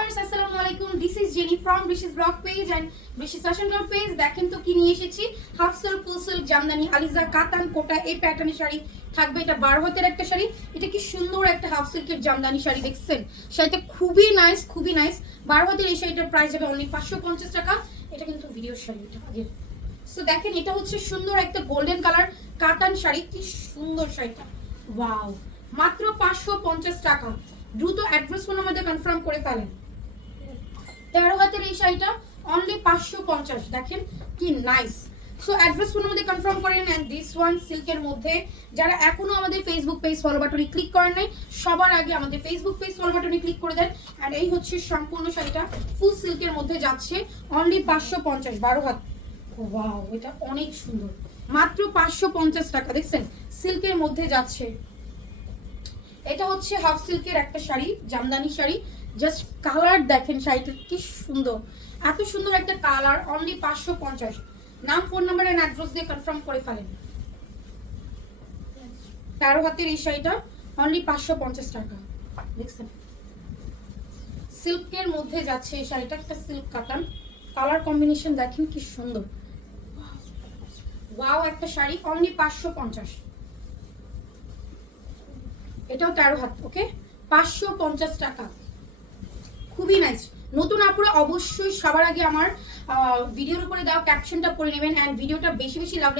Viewers আসসালামু আলাইকুম। This is Jenny from Brishis blog page and Brishis fashion blog page দেখেন তো কি নিয়ে এসেছি। Half silk full silk Jamdani, Aliza, কাতান, কোটা, এই প্যাটার্নের শাড়ি থাকবে। এটা বারো হাতের একটা শাড়ি। এটা কি সুন্দর একটা হাফ সিল্কের জামদানি শাড়ি দেখছেন? শাড়িটা খুবই নাইস খুবই নাইস বারো হাতের এই শাড়িটার প্রাইস যাবে অনলি পাঁচশো পঞ্চাশ টাকা। এটা কিন্তু ভিডিওর শাড়ি, এটা সো দেখেন, এটা হচ্ছে সুন্দর একটা গোল্ডেন কালার কাতান শাড়ি। কি সুন্দর শাড়িটা। ওয়াও মাত্র পাঁচশো পঞ্চাশ টাকা। দ্রুত অ্যাড্রেস ফোনের মধ্যে কনফার্ম করে ফেলেন। তেরো হাতের এই শাড়িটা অনলি পাঁচশো পঞ্চাশ, দেখেন কি নাইস সো অ্যাড্রেস ফোনের মধ্যে কনফার্ম করেন অ্যান্ড দিস ওয়ান সিল্কের মধ্যে। যারা এখনও আমাদের ফেসবুক পেজ ফলো বাটনে ক্লিক করেন নাই, সবার আগে আমাদের ফেসবুক পেজ ফলো বাটনে ক্লিক করে দেন। অ্যান্ড এই হচ্ছে সম্পূর্ণ শাড়িটা ফুল সিল্কের মধ্যে যাচ্ছে অনলি পাঁচশো পঞ্চাশ, বারো হাত। ওয়াও এটা অনেক সুন্দর। মাত্র পাঁচশো পঞ্চাশ টাকা, দেখছেন? সিল্কের মধ্যে যাচ্ছে। এটা হচ্ছে হাফ সিল্কের একটা শাড়ি, জামদানি শাড়ি। জাস্ট কালার দেখেন শাড়িটা কি সুন্দর। এত সুন্দর একটা কালার অনলি পাঁচশো পঞ্চাশ। নাম ফোন নাম্বার এন্ড অ্যাড্রেস দিয়ে কনফার্ম করে ফেলেন। তেরো হাতের এই শাড়িটা অনলি পাঁচশো পঞ্চাশ টাকা। দেখছেন? সিল্কের মধ্যে যাচ্ছে এই শাড়িটা, একটা সিল্ক কাটান কালার কম্বিনেশন দেখেন কি সুন্দর। ওয়াও একটা শাড়ি অনলি পাঁচশো পঞ্চাশ। এটাও তেরো হাত ওকে পাঁচশো পঞ্চাশ টাকা। খুবই নাইস নতুন আপুরা অবশ্যই সবার আগে আমার ভিডিওর উপরে দেওয়া ক্যাপশনটা পড়ে নেবেন অ্যান্ড ভিডিওটা বেশি বেশি লাভ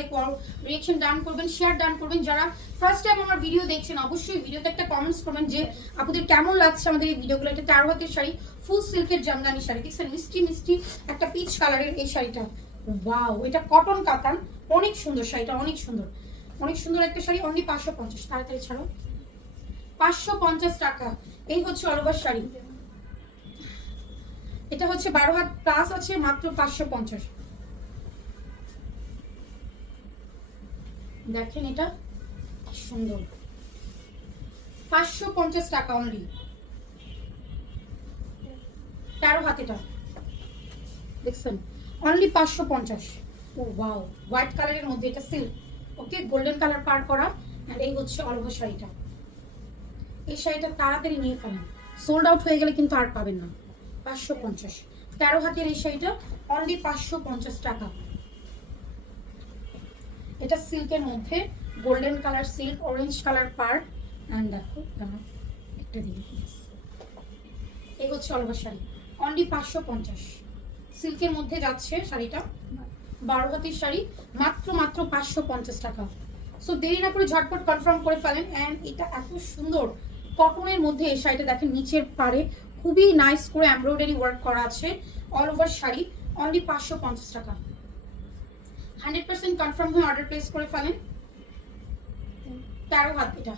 রিয়েকশন ডান করবেন শেয়ার ডান করবেন। যারা ফার্স্ট টাইম আমার ভিডিও দেখছেন, অবশ্যই ভিডিওতে একটা কমেন্টস করবেন যে আপনাদের কেমন লাগছে আমাদের এই ভিডিওগুলো এটা তেরো হাতের শাড়ি ফুল সিল্কের জামদানি শাড়ি। দেখছেন, মিষ্টি মিষ্টি একটা পিচ কালারের এই শাড়িটা। ওয়াও এটা কটন কাতান। অনেক সুন্দর শাড়িটা, অনেক সুন্দর। অনেক সুন্দর একটা শাড়ি অনলি পাঁচশো পঞ্চাশ। তাড়াতাড়ি ছাড়ো। পাঁচশো পঞ্চাশ টাকা। এই হচ্ছে অলওভার শাড়ি। এটা হচ্ছে বারো হাত প্লাস আছে মাত্র পাঁচশো পঞ্চাশ। দেখেন এটা সুন্দর। পাঁচশো পঞ্চাশ টাকা অনলি তেরো হাত এটা। দেখছেন? অনলি পাঁচশো পঞ্চাশ। ও ওয়াও হোয়াইট কালারের মধ্যে এটা সিল্ক ওকে গোল্ডেন কালার পার করা। আর এই হচ্ছে অলওভার শাড়িটা। এই শাড়িটা তাড়াতাড়ি নিয়ে ফেলেন। সোল্ড আউট হয়ে গেলে কিন্তু আর পাবেন না। পাঁচশো পঞ্চাশ। তেরো হাতের এই শাড়িটা অনলি পাঁচশো পঞ্চাশ টাকা। এটা সিল্কের মধ্যে golden colour silk orange colour and দেখো একটা দিন এই হচ্ছে শাড়ি অনলি পাঁচশো পঞ্চাশ। সিল্কের মধ্যে যাচ্ছে শাড়িটা, বারো হাতির শাড়ি, মাত্র মাত্র পাঁচশো পঞ্চাশ টাকা। সো দেরি না করে ঝটপট কনফার্ম করে ফেলেন। অ্যান্ড এটা এত সুন্দর কটনের মধ্যে এই শাড়িটা দেখেন, নিচের পাড়ে খুবই নাইস করে এমব্রয়ডারি ওয়ার্ক করা আছে অল ওভার শাড়ি অনলি পাঁচশো পঞ্চাশ টাকা। হান্ড্রেড পার্সেন্ট কনফার্ম হয়ে অর্ডার প্লেস করে ফেলেন। তেরো হাত এটা।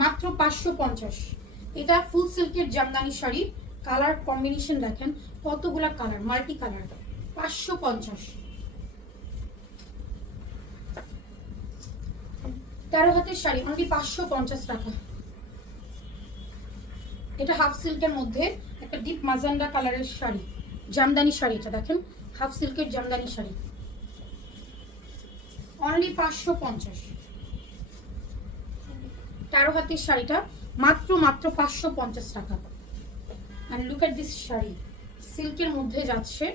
মাত্র পাঁচশো পঞ্চাশ। এটা ফুল সিল্কের জামদানি শাড়ি। কালার কম্বিনেশন দেখেন, কতগুলা কালার মাল্টি কালার পাঁচশো পঞ্চাশ। তেরো হাতের শাড়ি অনলি পাঁচশো পঞ্চাশ টাকা। এটা হাফ সিল্কের মধ্যে একটা ডিপ মাজান্ডা কালারের শাড়ি, জামদানি শাড়ি এটা দেখেন হাফ সিল্কের জামদানি শাড়ি। অনলি পাঁচশো পঞ্চাশ। তেরো হাতের শাড়িটা মাত্র মাত্র পাঁচশো পঞ্চাশ টাকা। And look at this sari সিল্কের মধ্যে যাচ্ছে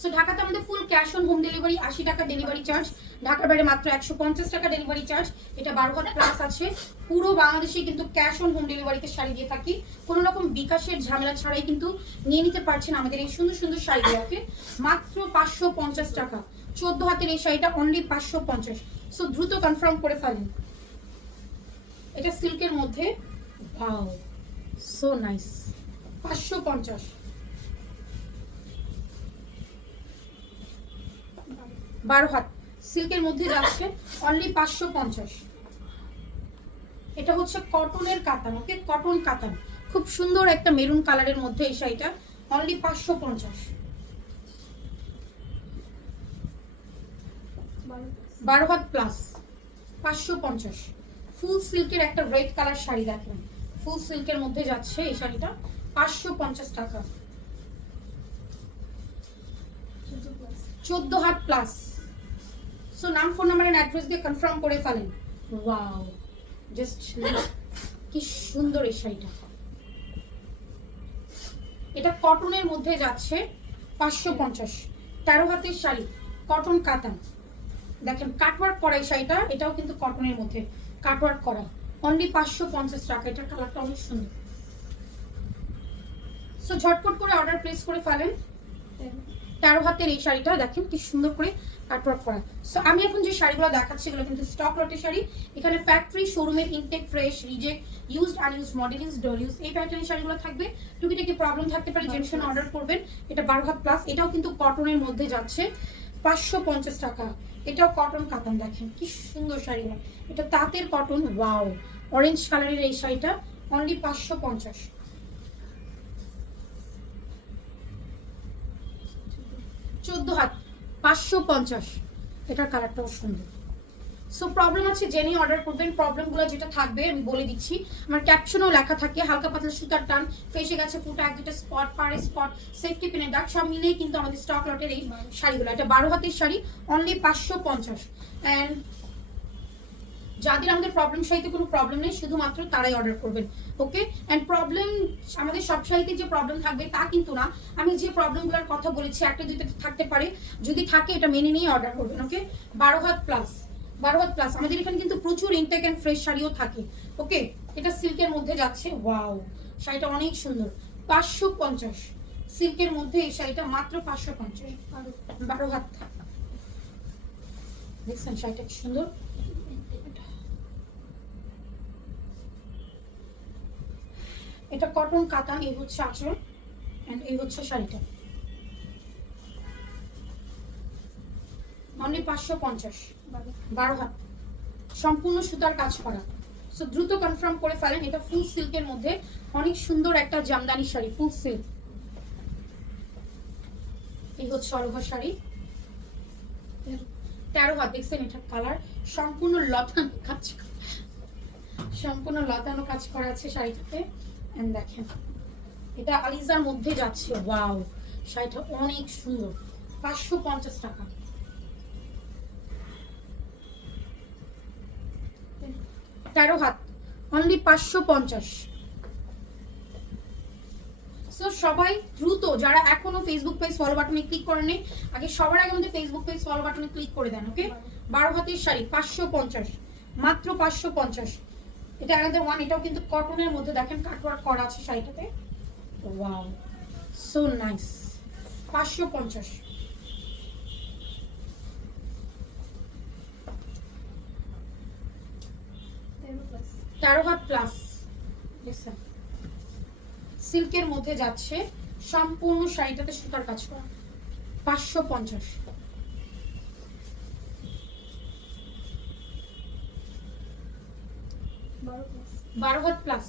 সো ঢাকাতে আমাদের full cash on home delivery আশি টাকা ডেলিভারি চার্জ ঢাকার বাইরে মাত্র একশো পঞ্চাশ টাকা ডেলিভারি চার্জ এটা বারো হাজার প্লাস আছে। পুরো বাংলাদেশে কিন্তু ক্যাশ অন হোম ডেলিভারিতে শাড়ি দিয়ে থাকি। কোনো রকম বিকাশের ঝামেলা ছাড়াই কিন্তু নিয়ে নিতে পারছেন আমাদের এই সুন্দর সুন্দর শাড়িগুলোকে। মাত্র পাঁচশো পঞ্চাশ টাকা। চোদ্দ হাতের এই শাড়িটা অনলি পাঁচশো পঞ্চাশ। সো দ্রুত কনফার্ম করে ফেলেন। এটা সিল্কের মধ্যে। ভাও সো নাইস পাঁচশো পঞ্চাশ। বারো হাত। সিল্কের মধ্যে যাচ্ছে অনলি পাঁচশো পঞ্চাশ। এটা হচ্ছে কটনের কাতান ওকে কটন কাতান। খুব সুন্দর একটা মেরুন কালারের মধ্যে এই শাড়িটা অনলি পাঁচশো পঞ্চাশ। বারো হাত প্লাস পাঁচশো পঞ্চাশ। ফুল সিল্কের একটা রেড কালার শাড়ি দেখেন। ফুল সিল্কের মধ্যে যাচ্ছে এই শাড়িটা, পাঁচশো পঞ্চাশ টাকা। চোদ্দ হাত প্লাস সো নাম ফোন নাম্বার অ্যান্ড অ্যাড্রেস দিয়ে কনফার্ম করে ফেলেন। ওয়াও জাস্ট কি সুন্দর এই শাড়িটা। এটা কটনের মধ্যে যাচ্ছে পাঁচশো পঞ্চাশ। তেরো হাতের শাড়ি কটন কাতান। দেখেন কাটওয়ার্ক করা এই শাড়িটা, এটাও কিন্তু কটনের মধ্যে কাটওয়ার্ক করা। অনলি পাঁচশো পঞ্চাশ টাকা, এটার কালারটা অনেক সুন্দর। সো ঝটপট করে অর্ডার প্লেস করে ফেলেন। তেরো হাতের এই শাড়িটা দেখেন কি সুন্দর করে কাটওয়ার্ক করা। সো আমি এখন যে শাড়িগুলো দেখাচ্ছি এগুলো কিন্তু স্টক লটের শাড়ি। এখানে ফ্যাক্টরি শোরুমের intact fresh reject used unused model use doll use এই প্যাটার্নের শাড়িগুলো থাকবে। টুকিটাকি প্রবলেম থাকতে পারে জেনশন অর্ডার করবেন। এটা বারো হাত প্লাস এটাও কিন্তু কটনের মধ্যে যাচ্ছে। পাঁচশো পঞ্চাশ টাকা। এটাও কটন কাতান দেখেন কি সুন্দর শাড়িগুলো এটা তাঁতের কটন ওয়াও অরেঞ্জ কালারের এই শাড়িটা অনলি পাঁচশো পঞ্চাশ। চোদ্দ হাত, পাঁচশো পঞ্চাশ। এটার কালারটাও সুন্দর। সো প্রবলেম আছে জেনে অর্ডার করবেন প্রবলেমগুলো যেটা থাকবে, আমি বলে দিচ্ছি। আমার ক্যাপশনও লেখা থাকে, হালকা পাতলা সুতার টান ফেসে গেছে ফুটা, এক দুটো স্পট পারে স্পট সেফটি পিনে ডাক সব মিলেই কিন্তু আমাদের স্টক লটের এই শাড়িগুলো। এটা বারো হাতের শাড়ি অনলি পাঁচশো পঞ্চাশ। অ্যান্ড যাদের আমাদের প্রবলেম শাড়িতে কোনো প্রবলেম নেই, শুধুমাত্র তারাই অর্ডার করবেন ওকে অ্যান্ড প্রবলেম আমাদের সব শাড়িতে যে প্রবলেম থাকবে তা কিন্তু না। আমি যে প্রবলেমগুলোর কথা বলেছি, একটা দুইটা থাকতে পারে। যদি থাকে, এটা মেনে নিয়ে অর্ডার করবেন ওকে বারো হাত প্লাস বারো হাত প্লাস আমাদের এখানে কিন্তু প্রচুর ইনটেক অ্যান্ড ফ্রেশ শাড়িও থাকে ওকে এটা সিল্কের মধ্যে যাচ্ছে ওয়াও শাড়িটা অনেক সুন্দর। পাঁচশো পঞ্চাশ। সিল্কের মধ্যে এই শাড়িটা মাত্র পাঁচশো পঞ্চাশ। বারো হাত। দেখছেন শাড়িটা সুন্দর? এটা কটন কাতান, এই হচ্ছে আঁচল অ্যান্ড এই হচ্ছে শাড়িটা। অনলি পাঁচশো পঞ্চাশ, বারো হাত। সম্পূর্ণ সুতার কাজ করা। সো দ্রুত কনফার্ম করে ফেলেন, এটা ফুল সিল্কের মধ্যে। অনেক সুন্দর একটা জামদানি শাড়ি ফুল সিল্ক এই হচ্ছে অরভা শাড়ি। তেরো হাত, দেখছেন এটার কালার সম্পূর্ণ লতানো কাজ সম্পূর্ণ লতানো কাজ করা আছে শাড়িটাতে। এন্ড দেখেন, এটা আলিজার মধ্যে যাচ্ছে, ওয়াও, শাড়িটা অনেক সুন্দর, পাঁচশো পঞ্চাশ টাকা। তেরো হাত অনলি পাঁচশো পঞ্চাশ। সো সবাই দ্রুত, যারা এখনও ফেসবুক পেজ ফলো বাটনে ক্লিক করেনি আগে সবার আগে আমাদের ফেসবুক পেজ ফলো বাটনে ক্লিক করে দেন ওকে বারো হাতের শাড়ি, পাঁচশো পঞ্চাশ, মাত্র পাঁচশো পঞ্চাশ। এটা আমাদের ওয়ান এটাও কিন্তু কটনের মধ্যে দেখেন কাটওয়ার্ক করা আছে শাড়িটাতে। ওয়াও সো নাইস পাঁচশো পঞ্চাশ। তেরো হাত প্লাস সিল্কের মধ্যে যাচ্ছে, সম্পূর্ণ শাড়িটাতে সুতার কাজ করা, পাঁচশো পঞ্চাশ। বারো হাত প্লাস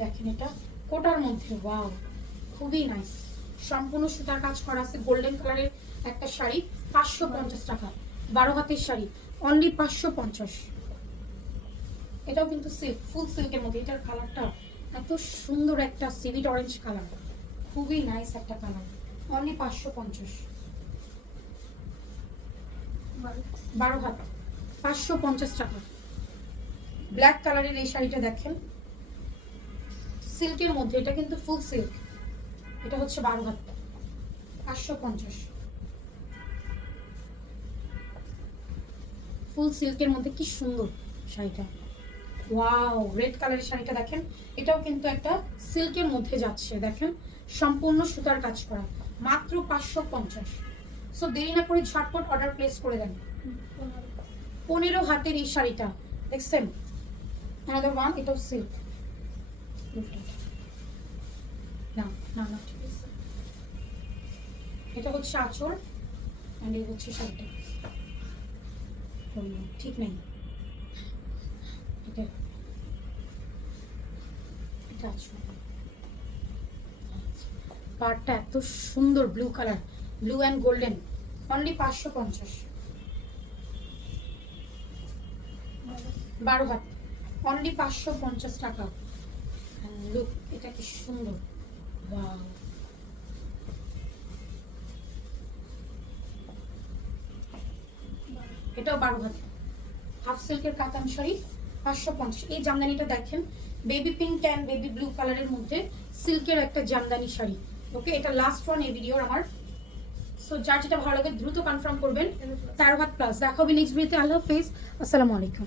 দেখেন এটা, কোটার মধ্যে ওয়াও খুবই নাইস সম্পূর্ণ সুতার কাজ করা আছে গোল্ডেন কালারের একটা শাড়ি, পাঁচশো পঞ্চাশ টাকা। বারো হাতের শাড়ি অনলি পাঁচশো পঞ্চাশ। এটাও কিন্তু সিল্ক ফুল সিল্কের মধ্যে। এটার কালারটা এত সুন্দর একটা সিভিট অরেঞ্জ কালার খুবই নাইস একটা কালার অনলি পাঁচশো পঞ্চাশ। বারো হাত পাঁচশো পঞ্চাশ টাকা। ব্ল্যাক কালারের এই শাড়িটা দেখেন। সিল্কের মধ্যে, এটা কিন্তু ফুল সিল্ক এটা হচ্ছে বারো হাত। পাঁচশো পঞ্চাশ। ফুল সিল্কের মধ্যে কি সুন্দর শাড়িটা। ওয়াও রেড কালারের শাড়িটা দেখেন। এটাও কিন্তু একটা সিল্কের মধ্যে যাচ্ছে, দেখেন। সম্পূর্ণ সুতার কাজ করা। মাত্র পাঁচশো পঞ্চাশ। সো দেরি না করে ঝটপট অর্ডার প্লেস করে দেন। পনেরো হাতের এই শাড়িটা। দেখছেন? অ্যানাদার ওয়ান এটাও সিল্ক না না না, ঠিক আছে। এটা হচ্ছে আঁচল অ্যান্ড এই হচ্ছে শাড়িটা। ঠিক নেই। এটা এটা আঁচল। পাড়টা এত সুন্দর blue colour blue and golden only পাঁচশো পঞ্চাশ। বারো হাত। অনলি পাঁচশো পঞ্চাশ টাকা। লুক এটা কি সুন্দর. এটাও বারো হাত। হাফ সিল্কের কাতান শাড়ি পাঁচশো পঞ্চাশ। এই জামদানিটা দেখেন baby pink and baby blue কালারের মধ্যে সিল্কের একটা জামদানি শাড়ি। ওকে এটা লাস্ট ওয়ান এই ভিডিওর আমার। সো যার যেটা ভালো লাগে দ্রুত কনফার্ম করবেন। তেরো হাত প্লাস দেখাবি নেক্সট ভিডিওতে আল্লাহ হাফেজ। আসসালামু আলাইকুম।